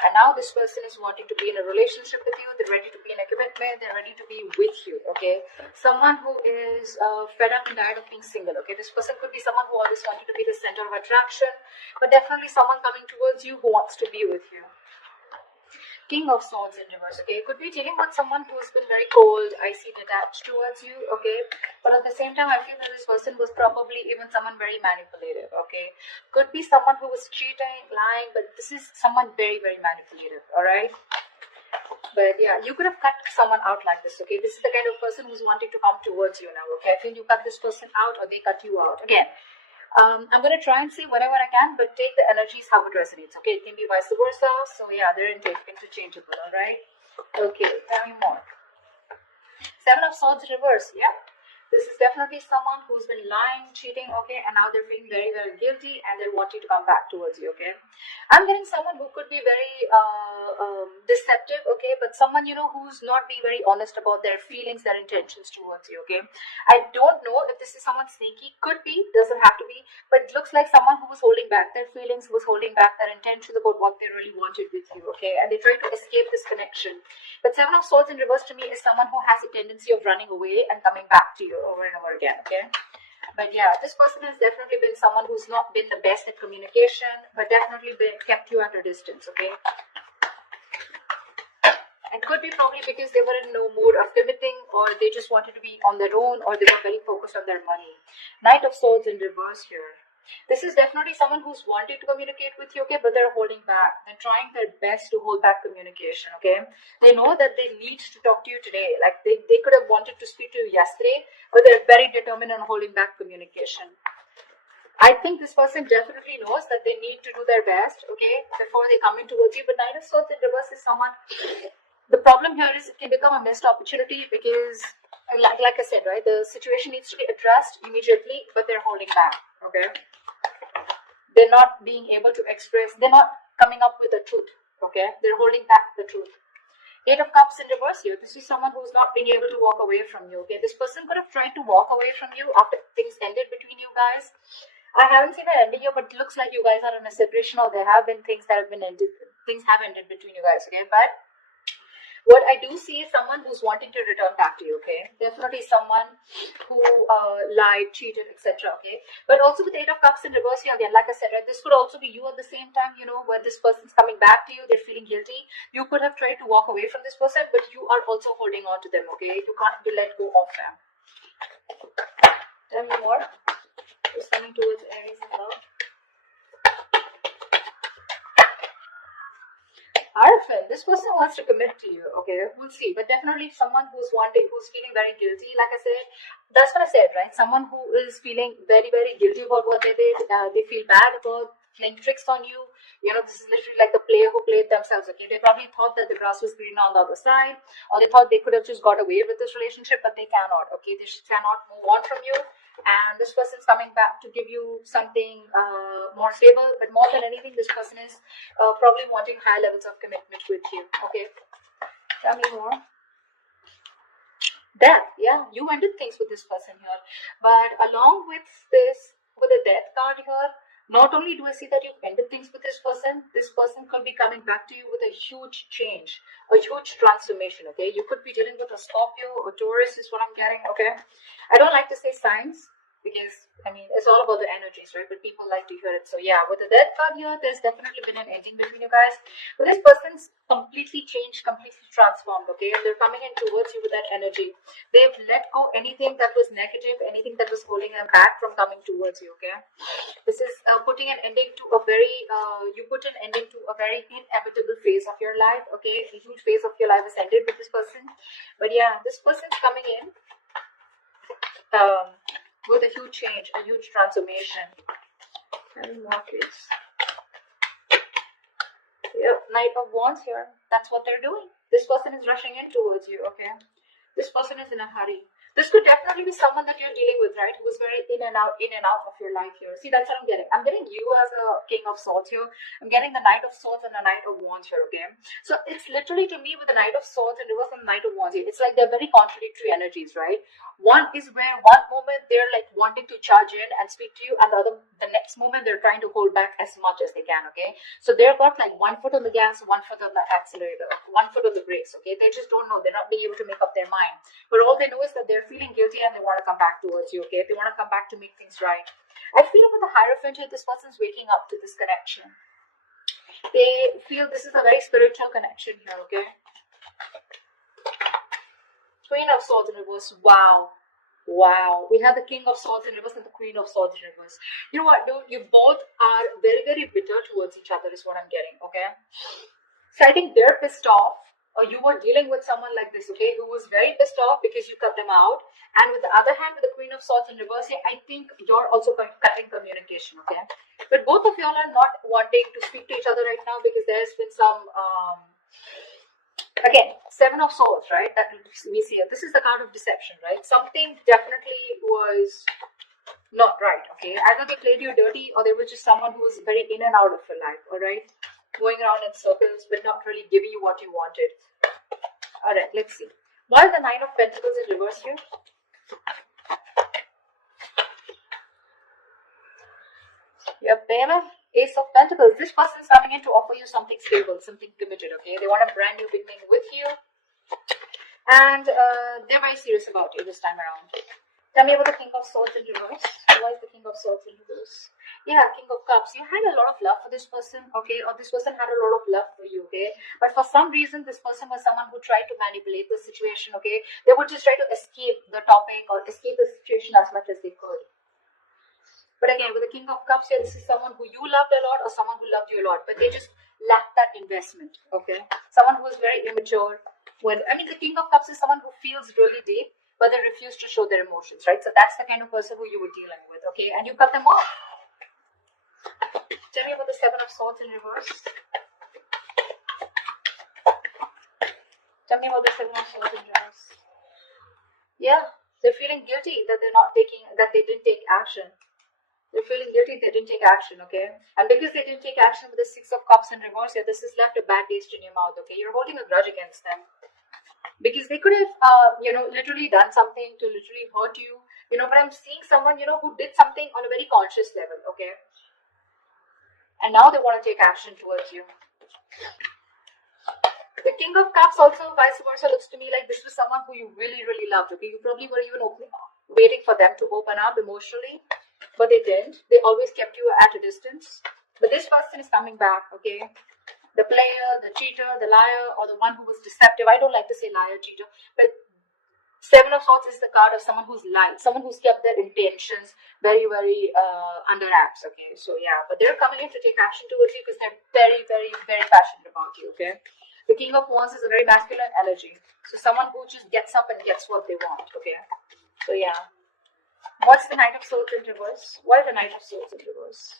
And now this person is wanting to be in a relationship with you. They're ready to be in a commitment. They're ready to be with you, okay? Someone who is fed up and tired of being single, okay? This person could be someone who always wanted to be the center of attraction, but definitely someone coming towards you who wants to be with you. King of Swords in reverse, okay? Could be dealing with someone who's been very cold, icy, detached towards you, okay? But at the same time, I feel that this person was probably even someone very manipulative, okay? Could be someone who was cheating, lying, but this is someone very, very manipulative, all right? But yeah, you could have cut someone out like this, okay? This is the kind of person who's wanting to come towards you now, okay? I feel you cut this person out or they cut you out. Again, I'm going to try and see whatever I can, but take the energies how it resonates, okay? It can be vice versa. So yeah, they're interchangeable, all right? Okay, tell me more. Seven of Swords reverse, yeah. This is definitely someone who's been lying, cheating, okay, and now they're feeling very, very guilty and they're wanting to come back towards you, okay. I'm getting someone who could be very deceptive, okay, but someone, you know, who's not being very honest about their feelings, their intentions towards you, okay. I don't know if this is someone sneaky, could be, doesn't have to be, but it looks like someone who was holding back their feelings, who was holding back their intentions about what they really wanted with you, okay, and they try to escape this connection. But Seven of Swords in reverse to me is someone who has a tendency of running away and coming back to you over and over again, okay. But yeah, this person has definitely been someone who's not been the best at communication, but definitely kept you at a distance, okay. It could be probably because they were in no mood of committing, or they just wanted to be on their own, or they were very focused on their money. Knight of Swords in reverse here. This is definitely someone who's wanting to communicate with you, okay, but they're holding back. They're trying their best to hold back communication, okay. They know that they need to talk to you today. Like they could have wanted to speak to you yesterday, but they're very determined on holding back communication. I think this person definitely knows that they need to do their best, okay, before they come in towards you. But Knight of Swords in reverse is someone, the problem here is it can become a missed opportunity because, like I said, right, the situation needs to be addressed immediately, but they're holding back, okay. They're not being able to express, they're not coming up with the truth, okay. They're holding back the truth. Eight of Cups in reverse here. This is someone who's not being able to walk away from you, okay. This person could have tried to walk away from you after things ended between you guys. I haven't seen an ending here, but it looks like you guys are in a separation, or there have been things that have been ended, things have ended between you guys, okay. But what I do see is someone who's wanting to return back to you, okay. Definitely someone who lied, cheated, etc., okay. But also with Eight of Cups in reverse here, again, like I said, right, this could also be you at the same time, you know, where this person's coming back to you, they're feeling guilty. You could have tried to walk away from this person, but you are also holding on to them, okay. You can't let go of them. Tell me more. It's coming towards Aries as well. Hierophant, this person wants to commit to you, okay, we'll see, but definitely someone who's feeling very guilty, like I said, that's what I said, right, someone who is feeling very, very guilty about what they did, they feel bad about playing tricks on you, you know, this is literally like the player who played themselves, okay, they probably thought that the grass was greener on the other side, or they thought they could have just got away with this relationship, but they cannot, okay, they cannot move on from you. And this person is coming back to give you something more stable, but more than anything, this person is probably wanting high levels of commitment with you, okay. Tell me more. Death, yeah, you ended things with this person here, but along with this, with the Death card here, not only do I see that you've ended things with this person could be coming back to you with a huge change, a huge transformation, okay. You could be dealing with a Scorpio or Taurus is what I'm getting, okay. I don't like to say signs because, I mean, it's all about the energies, right? But people like to hear it. So yeah, with the Death card here, there's definitely been an ending between you guys. But this person's completely changed, completely transformed, okay? And they're coming in towards you with that energy. They've let go anything that was negative, anything that was holding them back from coming towards you, okay? This is putting an ending to a very, you put an ending to a very inevitable phase of your life, okay? A huge phase of your life is ended with this person. But yeah, this person's coming in with a huge change, a huge transformation. Any more, please? Yep, Knight of Wands here. That's what they're doing. This person is rushing in towards you, okay? This person is in a hurry. This could definitely be someone that you're dealing with, right? Who is very in and out of your life here. See, that's what I'm getting. I'm getting you as a King of Swords here. I'm getting the Knight of Swords and the Knight of Wands here, okay? So it's literally, to me, with the Knight of Swords and reverse and the Knight of Wands here, it's like they're very contradictory energies, right? One is where one moment they're like wanting to charge in and speak to you, and the next moment they're trying to hold back as much as they can, okay? So they've got like one foot on the gas, one foot on the accelerator, one foot on the brakes, okay? They just don't know. They're not being able to make up their mind. But all they know is that they're feeling guilty and they want to come back towards you, okay? They want to come back to make things right. I feel with the Hierophant here, this person's waking up to this connection. They feel this is a very spiritual connection here, okay? Queen of Swords in reverse. Wow. Wow. We have the King of Swords in reverse and the Queen of Swords in reverse. You know what, dude? You both are very, very bitter towards each other is what I'm getting, okay? So I think they're pissed off, or you were dealing with someone like this, okay, who was very pissed off because you cut them out. And with the other hand, with the Queen of Swords in reverse here, I think you're also cutting communication, okay? But both of y'all are not wanting to speak to each other right now because there's been some... Again, Seven of Swords, right? That we see here. This is the card of deception, right? Something definitely was not right, okay? Either they played you dirty or they were just someone who was very in and out of your life, all right? Going around in circles but not really giving you what you wanted. All right, let's see. Why is the Nine of Pentacles in reverse here? Yep, baby. Ace of Pentacles. This person is coming in to offer you something stable, something committed, okay? They want a brand new beginning with you. And they're very serious about you this time around. Tell me about the King of Swords in reverse. Why is the King of Swords in reverse? Yeah, King of Cups. You had a lot of love for this person, okay? Or this person had a lot of love for you, okay? But for some reason, this person was someone who tried to manipulate the situation, okay? They would just try to escape the topic or escape the situation as much as they could. But again, with the King of Cups here, this is someone who you loved a lot or someone who loved you a lot. But they just lacked that investment, okay? Someone who is very immature. The King of Cups is someone who feels really deep, but they refuse to show their emotions, right? So that's the kind of person who you were dealing with, okay? And you cut them off. Tell me about the Seven of Swords in reverse. Tell me about the Seven of Swords in reverse. Yeah, they're feeling guilty that they didn't take action. They're feeling guilty they didn't take action, okay? And because they didn't take action with the Six of Cups in reverse here, this has left a bad taste in your mouth, okay? You're holding a grudge against them. Because they could have, literally done something to literally hurt you. But I'm seeing someone, who did something on a very conscious level, okay? And now they want to take action towards you. The King of Cups also, vice versa, looks to me like this was someone who you really, really loved, okay? You probably were even waiting for them to open up emotionally. But they didn't. They always kept you at a distance. But this person is coming back, okay? The player, the cheater, the liar, or the one who was deceptive. I don't like to say liar, cheater. But Seven of Swords is the card of someone who's lied. Someone who's kept their intentions very, very under wraps, okay? So, yeah. But they're coming in to take action towards you because they're very, very, very passionate about you, okay? The King of Wands is a very masculine energy. So, someone who just gets up and gets what they want, okay? So, yeah. What's the Knight of Swords in reverse? Why the Knight of Swords in reverse?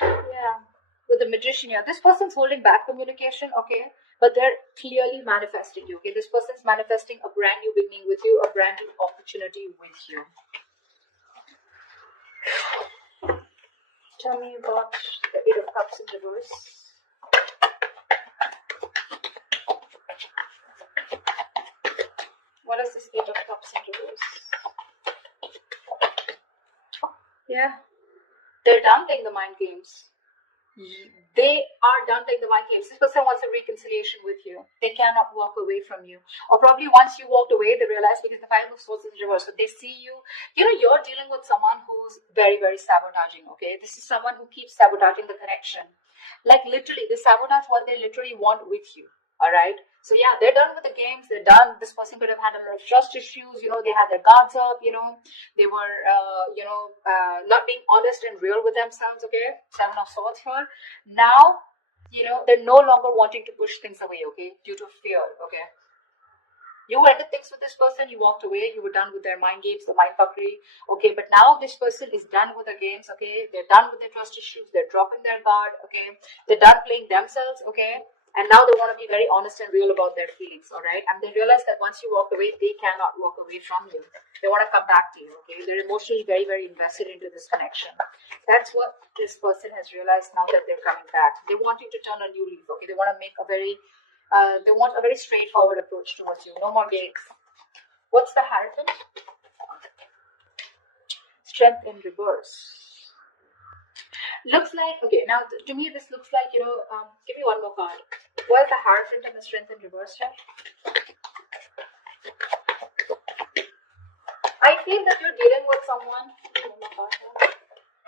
Yeah. With the Magician here. This person's holding back communication, okay? But they're clearly manifesting you, okay? This person's manifesting a brand new beginning with you, a brand new opportunity with you. Tell me about the Eight of Cups in reverse. What is this Eight of Cups in reverse? Yeah. They're done playing the mind games. They are done playing the mind games. This person wants a reconciliation with you. They cannot walk away from you. Or probably once you walked away, they realize because the Five of Swords is in reverse. So they see you. You're dealing with someone who's very, very sabotaging, okay? This is someone who keeps sabotaging the connection. Like literally, they sabotage what they literally want with you. All right. So yeah, they're done with the games. They're done. This person could have had a lot of trust issues. They had their guards up. They were, not being honest and real with themselves. Okay. Seven of Swords here. Now, they're no longer wanting to push things away. Okay, due to fear. Okay. You ended things with this person. You walked away. You were done with their mind games, the mind fuckery. Okay, but now this person is done with the games. Okay, they're done with their trust issues. They're dropping their guard. Okay, they're done playing themselves. Okay. And now they want to be very honest and real about their feelings, all right? And they realize that once you walk away, they cannot walk away from you. They want to come back to you, okay? They're emotionally very, very invested into this connection. That's what this person has realized now that they're coming back. They want you to turn a new leaf, okay? They want to make a very, they want a very straightforward approach towards you. No more games. What's the Hierophant? Strength in reverse. Looks like, okay, now to me this looks like, give me one more card. What is the Hierophant and the Strength in reverse here? I feel that you're dealing with someone.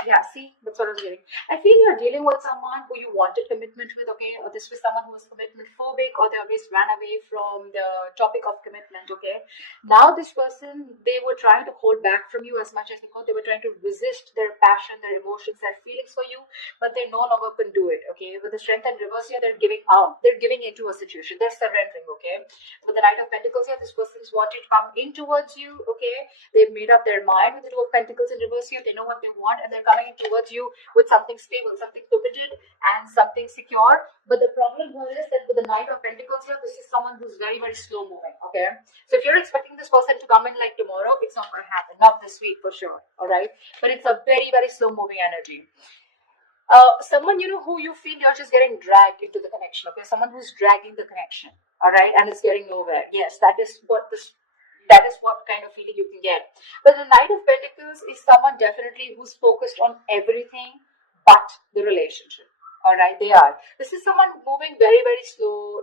Yeah, see, that's what I was getting. I feel you're dealing with someone who you wanted commitment with, okay? Or this was someone who was commitment phobic, or they always ran away from the topic of commitment, okay? Now this person, they were trying to hold back from you as much as they could. They were trying to resist their passion, their emotions, their feelings for you, but they no longer can do it, okay? With the Strength and reverse here, they're giving out. They're giving into a situation. They're surrendering, okay? With the Knight of Pentacles here, this person is wanting to come in towards you, okay? They've made up their mind with the Two of Pentacles in reverse here. They know what they want, and they're coming in towards you with something stable, something committed, and something secure. But the problem here is that with the Knight of Pentacles here, this is someone who's very, very slow moving, okay? So if you're expecting this person to come in like tomorrow, it's not going to happen. Not this week for sure, all right? But it's a very, very slow moving energy. Someone, who you feel you're just getting dragged into the connection, okay? Someone who's dragging the connection, all right? And it's getting nowhere. Yes, that is what kind of feeling you can get. But the Knight of Pentacles is someone definitely who's focused on everything but the relationship. All right, they are. This is someone moving very, very slow,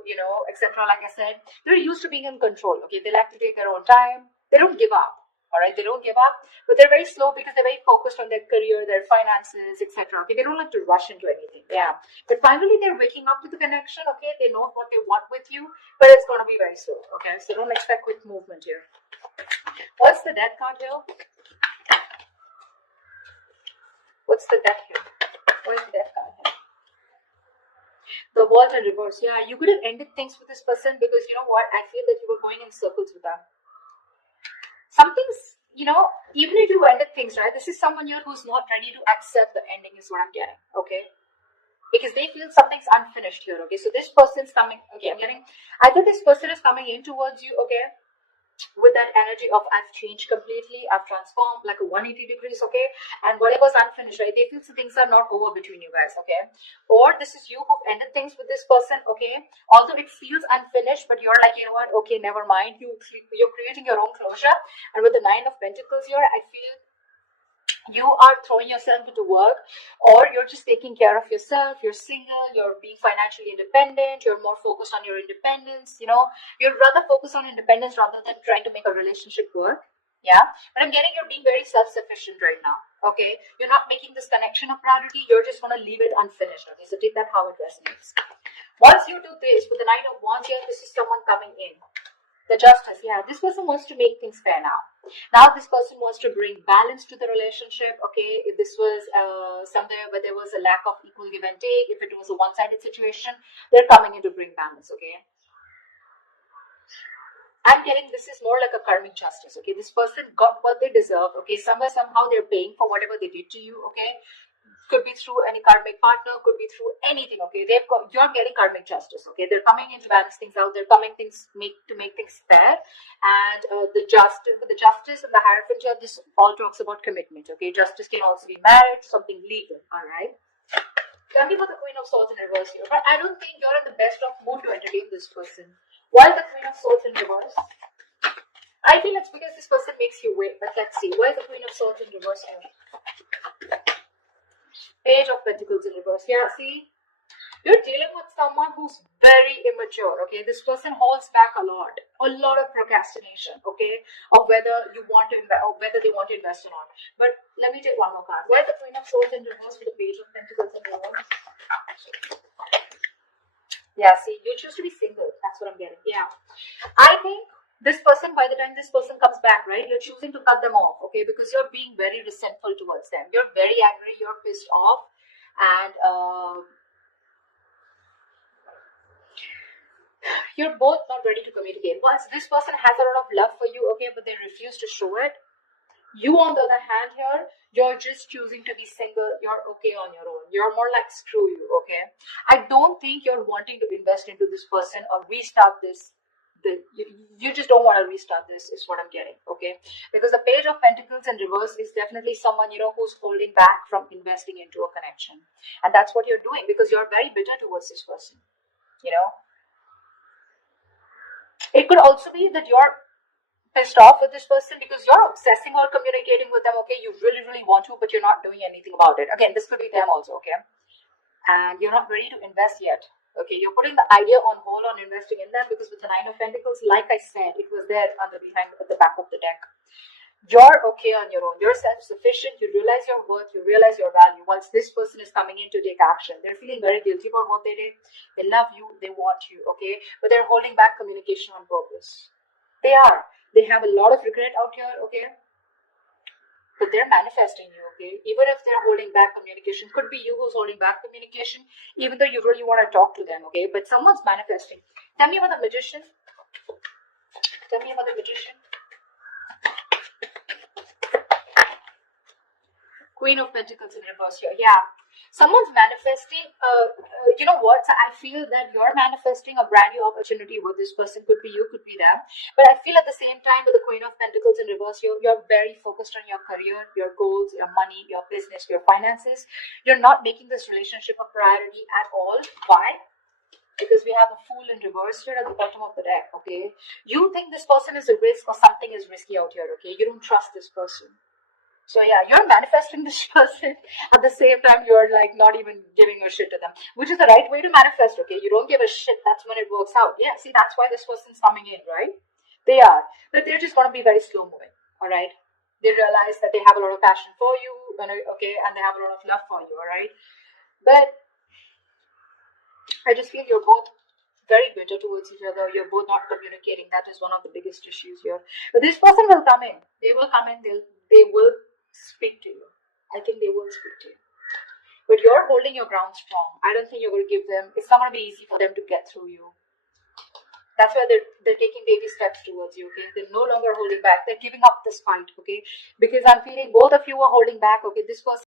etc. Like I said, they're used to being in control. Okay, they like to take their own time. They don't give up. All right, they don't give up, but they're very slow because they're very focused on their career, their finances, etc. Okay, they don't like to rush into anything. Yeah, but finally they're waking up to the connection. Okay, they know what they want with you, but it's going to be very slow. Okay, so don't expect quick movement here. What's the Death card here? What's the Death here? What is the Death card here? The World in reverse. Yeah, you could have ended things with this person because you know what? I feel that you were going in circles with them. Something's, even if you ended things, right? This is someone here who's not ready to accept the ending is what I'm getting, okay? Because they feel something's unfinished here, okay? So this person's coming, okay, either this person is coming in towards you, okay? With that energy of I've changed completely, I've transformed like a 180 degrees, okay? And whatever's unfinished, right? They feel things are not over between you guys, okay? Or this is you who've ended things with this person, okay? Although it feels unfinished, but you're like, you know what? Okay, never mind. You're creating your own closure. And with the Nine of Pentacles here, I feel you are throwing yourself into work, or you're just taking care of yourself. You're single, you're being financially independent, you're more focused on your independence. You'd rather focus on independence rather than trying to make a relationship work. Yeah, but I'm getting you're being very self-sufficient right now. Okay, you're not making this connection a priority, you're just going to leave it unfinished. Okay, so take that how it resonates. Once you do this with the Knight of Wands here, this is someone coming in. The Justice, yeah, this person wants to make things fair now. Now this person wants to bring balance to the relationship, okay? If this was somewhere where there was a lack of equal give and take, if it was a one-sided situation, they're coming in to bring balance, okay? I'm getting this is more like a karmic justice, okay? This person got what they deserve, okay? Somehow they're paying for whatever they did to you, okay? Could be through any karmic partner, could be through anything, okay? You're getting karmic justice, okay? They're coming in to balance things out. They're coming to make things fair. And the justice and the Hierophant here, this all talks about commitment, okay? Justice can also be marriage, something legal, all right? Tell me about the Queen of Swords in reverse here. But I don't think you're in the best of mood to entertain this person. Why the Queen of Swords in reverse? I feel it's because this person makes you wait. But let's see. Why the Queen of Swords in reverse here? Page of Pentacles in reverse. Yeah, see? You're dealing with someone who's very immature, okay? This person holds back a lot of procrastination, okay? Of whether you want to invest, or whether they want to invest or not. But let me take one more card. Where's the Queen of Swords in reverse with the Page of Pentacles in reverse? Yeah, see, you choose to be single. That's what I'm getting. Yeah. I think this person, by the time this person comes back, right, you're choosing to cut them off, okay? Because you're being very resentful towards them. You're very angry. You're pissed off. And you're both not ready to communicate. Once this person has a lot of love for you, okay, but they refuse to show it. You, on the other hand, here, you're just choosing to be single. You're okay on your own. You're more like, screw you, okay? I don't think you're wanting to invest into this person or restart this. You just don't want to restart this, is what I'm getting, okay? Because the Page of Pentacles in reverse is definitely someone, who's holding back from investing into a connection. And that's what you're doing because you're very bitter towards this person, It could also be that you're pissed off with this person because you're obsessing or communicating with them, okay? You really, really want to, but you're not doing anything about it. Again, this could be them also, okay? And you're not ready to invest yet, okay? You're putting the idea on hold on investing in them because with the Nine of Pentacles, like I said, it was there at the back of the deck. You're okay on your own. You're self-sufficient. You realize your worth. You realize your value. Once this person is coming in to take action, they're feeling very guilty about what they did. They love you. They want you, okay? But they're holding back communication on purpose. They are. They have a lot of regret out here, okay? But they're manifesting you, okay? Even if they're holding back communication, could be you who's holding back communication, even though you really want to talk to them, okay? But someone's manifesting. Tell me about the Magician. Tell me about the Magician. Queen of Pentacles in reverse here. Yeah. Someone's manifesting, you know what? So I feel that you're manifesting a brand new opportunity with this person. Could be you, could be them. But I feel at the same time with the Queen of Pentacles in reverse, you're very focused on your career, your goals, your money, your business, your finances. You're not making this relationship a priority at all. Why? Because we have a Fool in reverse here at the bottom of the deck, okay? You think this person is a risk or something is risky out here, okay? You don't trust this person. So yeah, you're manifesting this person. At the same time, you're like not even giving a shit to them, which is the right way to manifest, okay? You don't give a shit. That's when it works out. Yeah, see, that's why this person's coming in, right? They are. But they're just going to be very slow moving, all right? They realize that they have a lot of passion for you, okay? And they have a lot of love for you, all right? But I just feel you're both very bitter towards each other. You're both not communicating. That is one of the biggest issues here. But this person will come in. They will come in. They will speak to you. I think they will speak to you. But you're holding your ground strong. I don't think you're going to give them, it's not going to be easy for them to get through you. That's why they're taking baby steps towards you, okay? They're no longer holding back. They're giving up this fight, okay? Because I'm feeling both of you are holding back, okay? This person